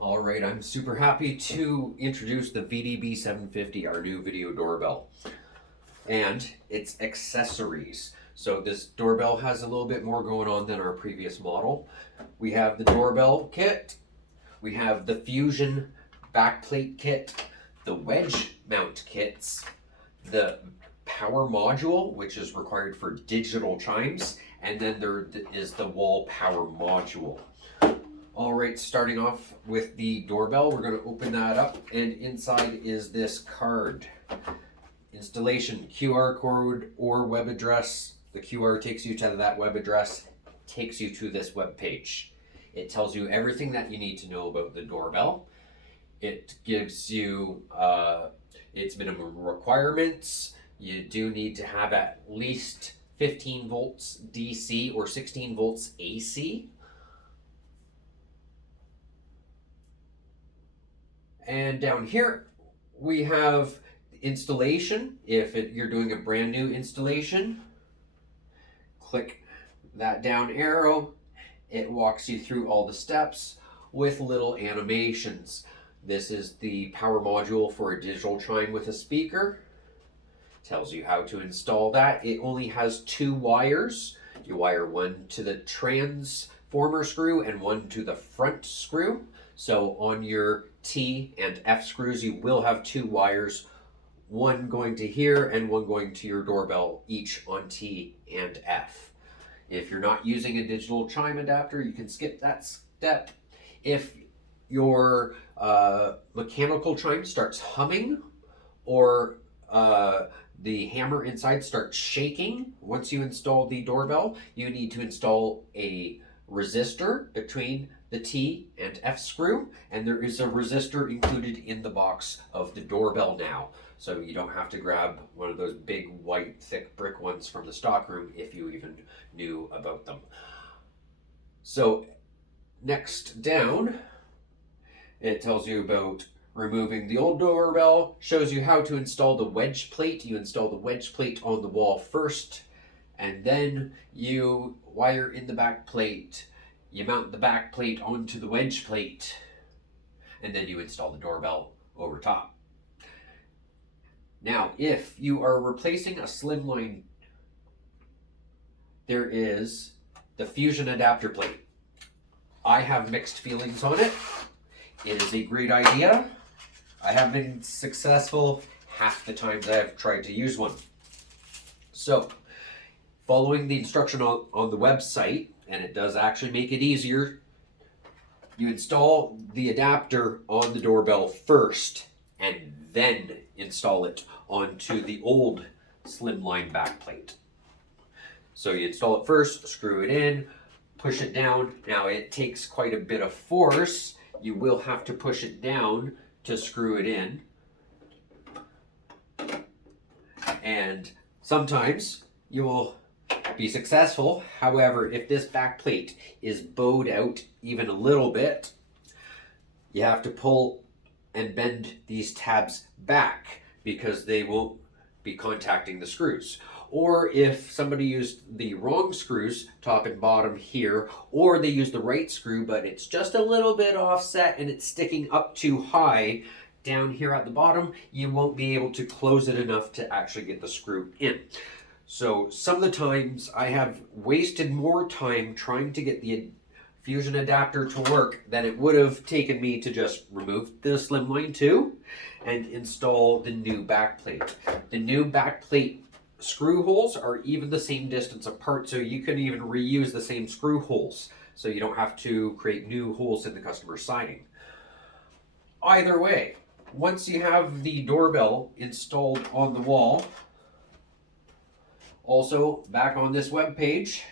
All right, I'm super happy to introduce the VDB 750, our new video doorbell, and its accessories. So this doorbell has a little bit more going on than our previous model. We have the doorbell kit, we have the fusion backplate kit, the wedge mount kits, the power module, which is required for digital chimes, and then there is the wall power module. All right, starting off with the doorbell, we're going to open that up, and inside is this card. Installation, QR code or web address. The QR takes you to that web address, takes you to this web page. It tells you everything that you need to know about the doorbell. It gives you its minimum requirements. You do need to have at least 15 volts DC or 16 volts AC. And down here we have installation. If you're doing a brand new installation, click that down arrow. It walks you through all the steps with little animations. This is the power module for a digital chime with a speaker. Tells you how to install that. It only has 2 wires. You wire one to the transformer screw and one to the front screw. So on your T and F screws, you will have 2 wires, one going to here and one going to your doorbell, each on T and F. If you're not using a digital chime adapter, you can skip that step. If your mechanical chime starts humming or the hammer inside starts shaking once you install the doorbell, you need to install a resistor between the T and F screw, and there is a resistor included in the box of the doorbell now. So you don't have to grab one of those big white thick brick ones from the stockroom if you even knew about them. So next down, it tells you about removing the old doorbell, shows you how to install the wedge plate. You install the wedge plate on the wall first, and then you wire in the back plate. You mount the back plate onto the wedge plate, and then you install the doorbell over top. Now, if you are replacing a slimline, there is the fusion adapter plate. I have mixed feelings on it. It is a great idea. I have been successful half the times I have tried to use one. So, following the instruction on the website, and it does actually make it easier, you install the adapter on the doorbell first and then install it onto the old slimline backplate. So you install it first, screw it in, push it down. Now it takes quite a bit of force. You will have to push it down to screw it in. And sometimes you will be successful. However, if this back plate is bowed out even a little bit, you have to pull and bend these tabs back because they will be contacting the screws. Or if somebody used the wrong screws, top and bottom here, or they used the right screw but it's just a little bit offset and it's sticking up too high down here at the bottom, you won't be able to close it enough to actually get the screw in. So some of the times I have wasted more time trying to get the fusion adapter to work than it would have taken me to just remove the slimline 2 and install the new backplate. The new backplate screw holes are even the same distance apart, so you can even reuse the same screw holes, so you don't have to create new holes in the customer's siding. Either way, once you have the doorbell installed on the wall, also back on this web page,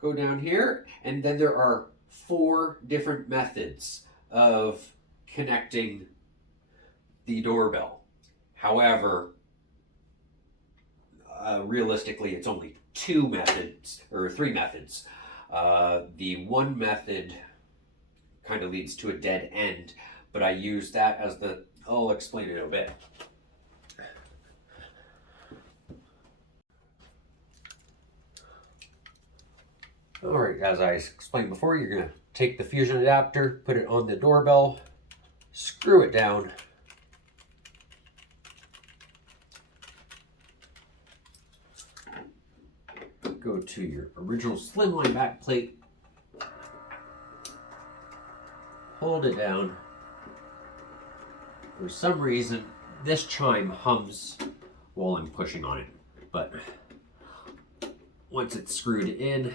go down here, and then there are 4 different methods of connecting the doorbell. However, realistically, it's only 2 methods, or 3 methods. The one method kind of leads to a dead end, but I use that as I'll explain it in a bit. All right, as I explained before, you're going to take the Fusion adapter, put it on the doorbell, screw it down, go to your original slimline back plate, hold it down. For some reason, this chime hums while I'm pushing on it, but once it's screwed in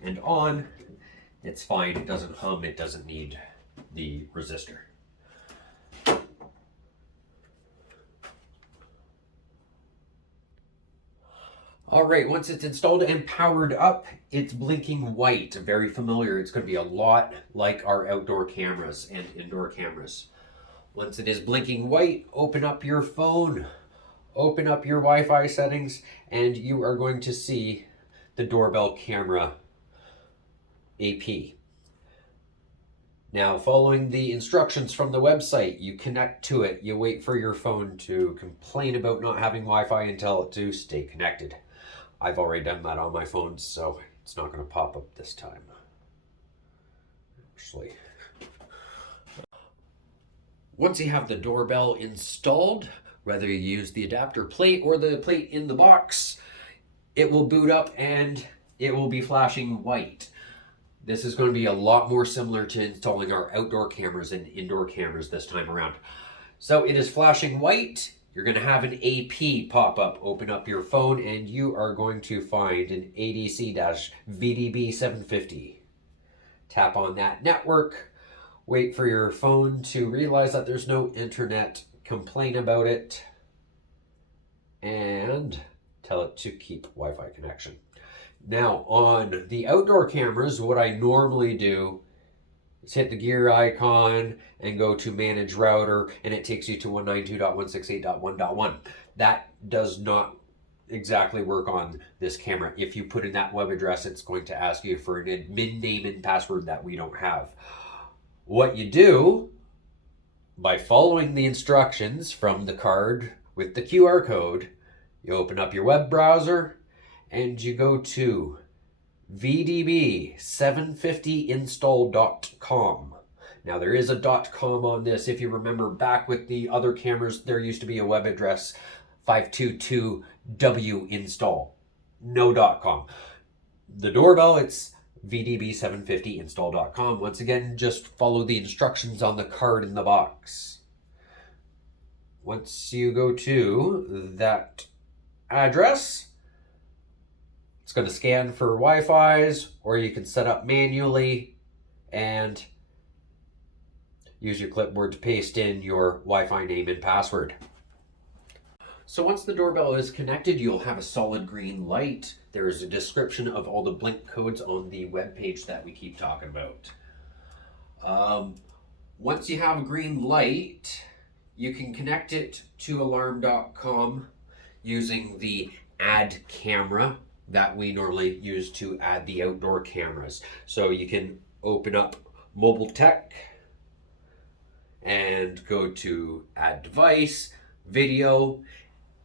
and on, it's fine. It doesn't hum. It doesn't need the resistor. All right, once it's installed and powered up, it's blinking white. Very familiar. It's going to be a lot like our outdoor cameras and indoor cameras. Once it is blinking white, open up your phone, open up your Wi-Fi settings, and you are going to see the doorbell camera AP. Now, following the instructions from the website, you connect to it. You wait for your phone to complain about not having Wi-Fi and tell it to stay connected. I've already done that on my phone, so it's not going to pop up this time. Actually, once you have the doorbell installed, whether you use the adapter plate or the plate in the box, it will boot up and it will be flashing white. This is going to be a lot more similar to installing our outdoor cameras and indoor cameras this time around. So it is flashing white. You're going to have an AP pop up. Open up your phone and you are going to find an ADC-VDB 750. Tap on that network. Wait for your phone to realize that there's no internet. Complain about it. And tell it to keep Wi-Fi connection. Now, on the outdoor cameras, what I normally do is hit the gear icon and go to manage router, and it takes you to 192.168.1.1. That does not exactly work on this camera. If you put in that web address, it's going to ask you for an admin name and password that we don't have. What you do, by following the instructions from the card with the QR code, you open up your web browser and you go to vdb750install.com. Now there is a .com on this. If you remember back with the other cameras, there used to be a web address 522w install. No .com. The doorbell, it's vdb750install.com. Once again, just follow the instructions on the card in the box. Once you go to that address, it's going to scan for Wi-Fi's, or you can set up manually and use your clipboard to paste in your Wi-Fi name and password. So once the doorbell is connected, you'll have a solid green light. There is a description of all the blink codes on the web page that we keep talking about. Once you have a green light, you can connect it to alarm.com using the add camera that we normally use to add the outdoor cameras. So you can open up Mobile Tech and go to add device, video,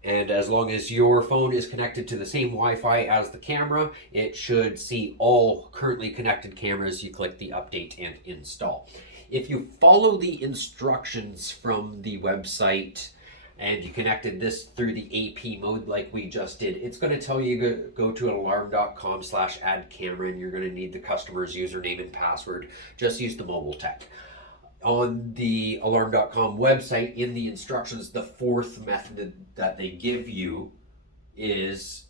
and as long as your phone is connected to the same Wi-Fi as the camera, it should see all currently connected cameras. You click the update and install. If you follow the instructions from the website and you connected this through the AP mode like we just did, it's going to tell you go to alarm.com/add camera, and you're going to need the customer's username and password. Just use the Mobile Tech. On the alarm.com website, in the instructions, the fourth method that they give you is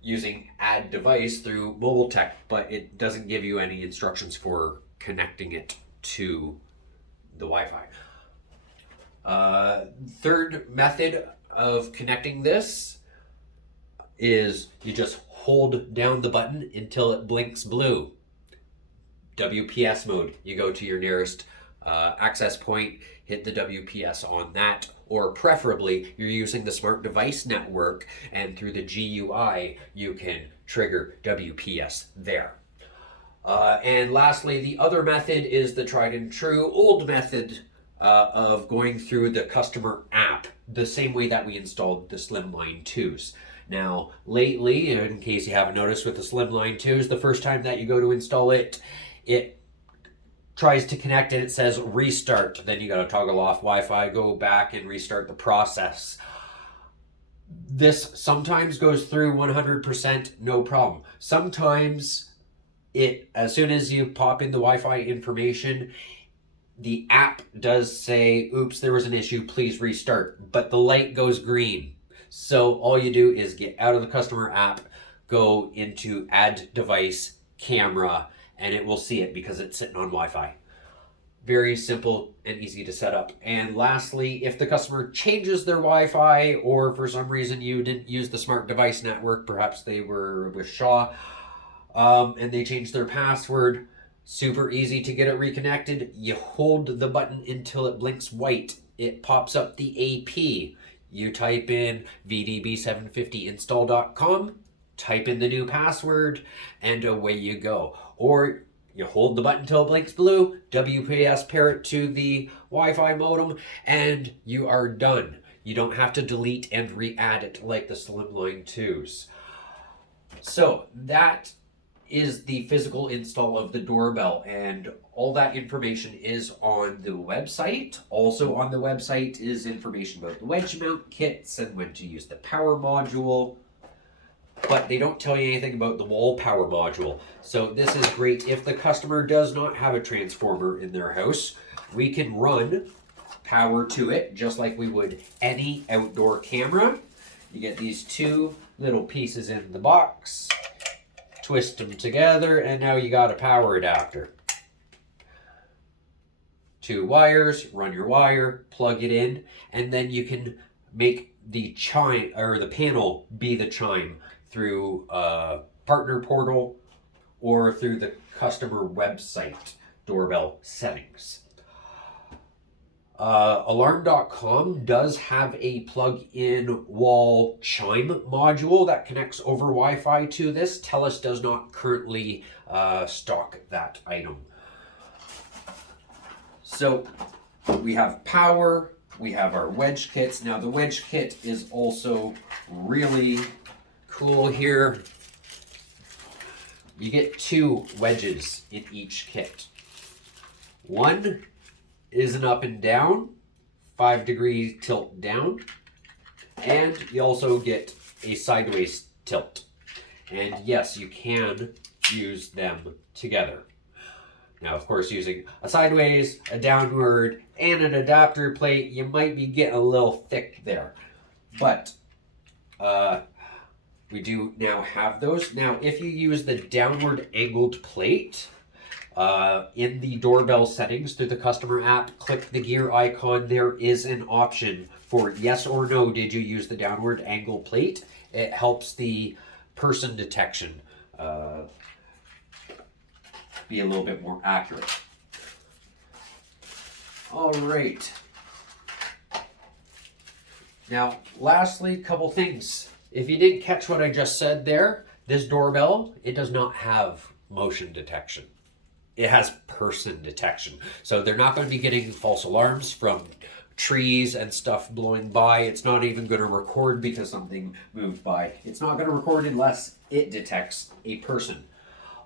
using add device through Mobile Tech, but it doesn't give you any instructions for connecting it to the Wi-Fi. Third method of connecting this is you just hold down the button until it blinks blue. WPS mode. You go to your nearest access point, hit the WPS on that, or preferably you're using the smart device network and through the GUI you can trigger WPS there. And lastly, the other method is the tried and true old method of going through the customer app, the same way that we installed the Slimline 2s. Now, lately, in case you haven't noticed with the Slimline 2s, the first time that you go to install it, it tries to connect and it says restart. Then you got to toggle off Wi-Fi, go back and restart the process. This sometimes goes through 100%, no problem. Sometimes as soon as you pop in the Wi-Fi information, the app does say, oops, there was an issue, please restart. But the light goes green. So all you do is get out of the customer app, go into add device, camera, and it will see it because it's sitting on Wi-Fi. Very simple and easy to set up. And lastly, if the customer changes their Wi-Fi or for some reason you didn't use the smart device network, perhaps they were with Shaw, and they changed their password, super easy to get it reconnected. You hold the button until it blinks white. It pops up the AP. You type in vdb750install.com, type in the new password, and away you go. Or you hold the button until it blinks blue, WPS pair it to the Wi-Fi modem, and you are done. You don't have to delete and re-add it like the Slimline 2s. So that is the physical install of the doorbell, and all that information is on the website. Also on the website is information about the wedge mount kits and when to use the power module, but they don't tell you anything about the wall power module. So this is great if the customer does not have a transformer in their house. We can run power to it just like we would any outdoor camera. You get these two little pieces in the box, twist them together, and now you got a power adapter. Two wires, run your wire, plug it in, and then you can make the chime or the panel be the chime through a partner portal or through the customer website doorbell settings. Alarm.com does have a plug-in wall chime module that connects over Wi-Fi to this. TELUS does not currently stock that item. So we have power, we have our wedge kits. Now the wedge kit is also really cool here. You get two wedges in each kit. One is an up and down, 5-degree tilt down, and you also get a sideways tilt. And yes, you can use them together. Now, of course, using a sideways, a downward, and an adapter plate, you might be getting a little thick there. But we do now have those. Now, if you use the downward angled plate, in the doorbell settings through the customer app, click the gear icon. There is an option for yes or no, did you use the downward angle plate? It helps the person detection be a little bit more accurate. All right. Now, lastly, a couple things. If you didn't catch what I just said there, this doorbell, it does not have motion detection. It has person detection. So they're not going to be getting false alarms from trees and stuff blowing by. It's not even going to record because something moved by. It's not going to record unless it detects a person.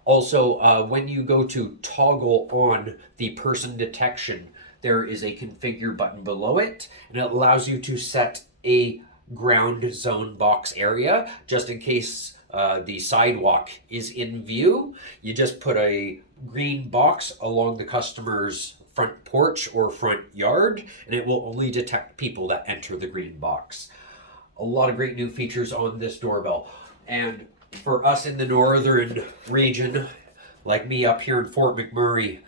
Also, when you go to toggle on the person detection, there is a configure button below it, and it allows you to set a ground zone box area just in case the sidewalk is in view. You just put a green box along the customer's front porch or front yard, and it will only detect people that enter the green box. A lot of great new features on this doorbell. And for us in the northern region, like me up here in Fort McMurray,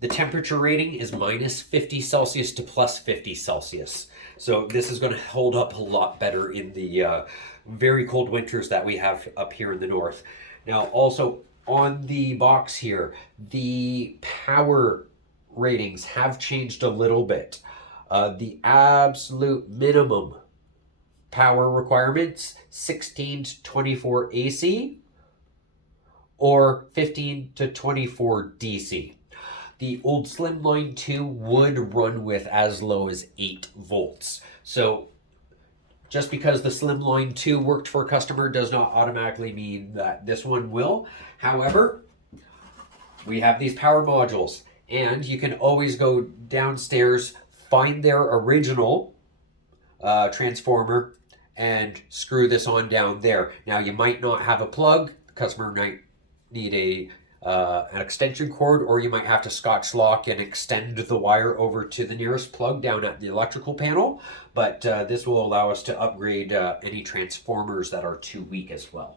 the temperature rating is minus 50 Celsius to plus 50 Celsius. So this is going to hold up a lot better in the very cold winters that we have up here in the north. Now, also on the box here, the power ratings have changed a little bit. The absolute minimum power requirements, 16 to 24 AC or 15 to 24 DC. The old Slimline 2 would run with as low as 8 volts. So just because the Slimline 2 worked for a customer does not automatically mean that this one will. However, we have these power modules. And you can always go downstairs, find their original transformer, and screw this on down there. Now you might not have a plug. The customer might need an extension cord, or you might have to Scotch lock and extend the wire over to the nearest plug down at the electrical panel. But this will allow us to upgrade any transformers that are too weak as well.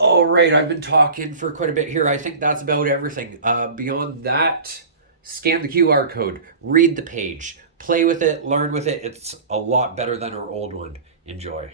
All right, I've been talking for quite a bit here. I think that's about everything. Beyond that, scan the QR code, read the page, play with it, learn with it. It's a lot better than our old one. Enjoy.